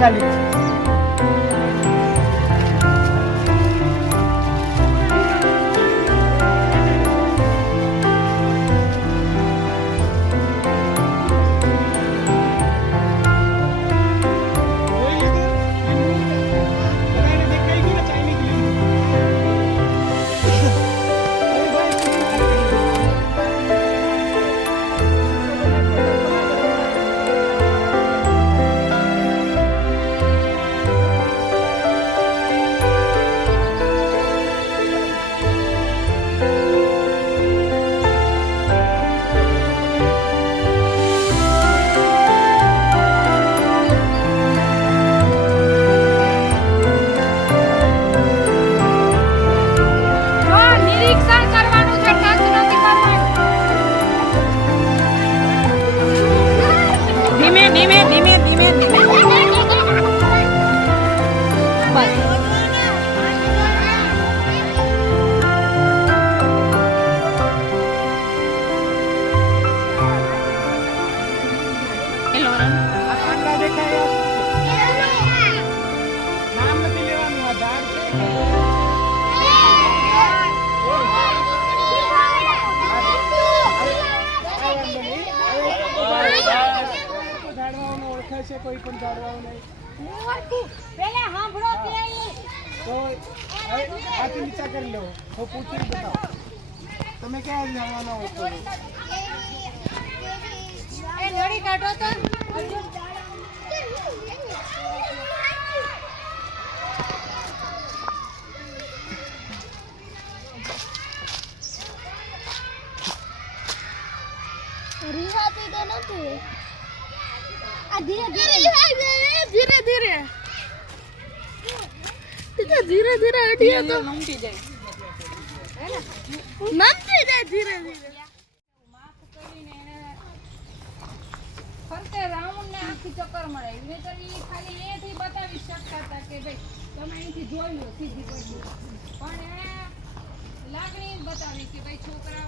લાલી કોઈ પણ જાણવાનું નહીં પેલા સાંભળો તો આથી નીચા કરી લો તો પૂછીને બતાવો તમે ક્યાં જાણવાના હો તો એ લડી કાઢો તો रिहाती तो નથી આ ધીરે ધીરે ધીરે ધીરે ધીરે ધીરે અડીએ તો નમતી જાય ધીરે ધીરે માફ કરીને એને ફરતે રાઉન્ડ ને આખી ચક્કર મળે નહીતર ઈ ખાલી એથી બતાવી શકતા હતા કે ભાઈ તમે અહીંથી જોઈ લો સીધી પડી પણ એને લાગણી બતાવી કે ભાઈ છોકરા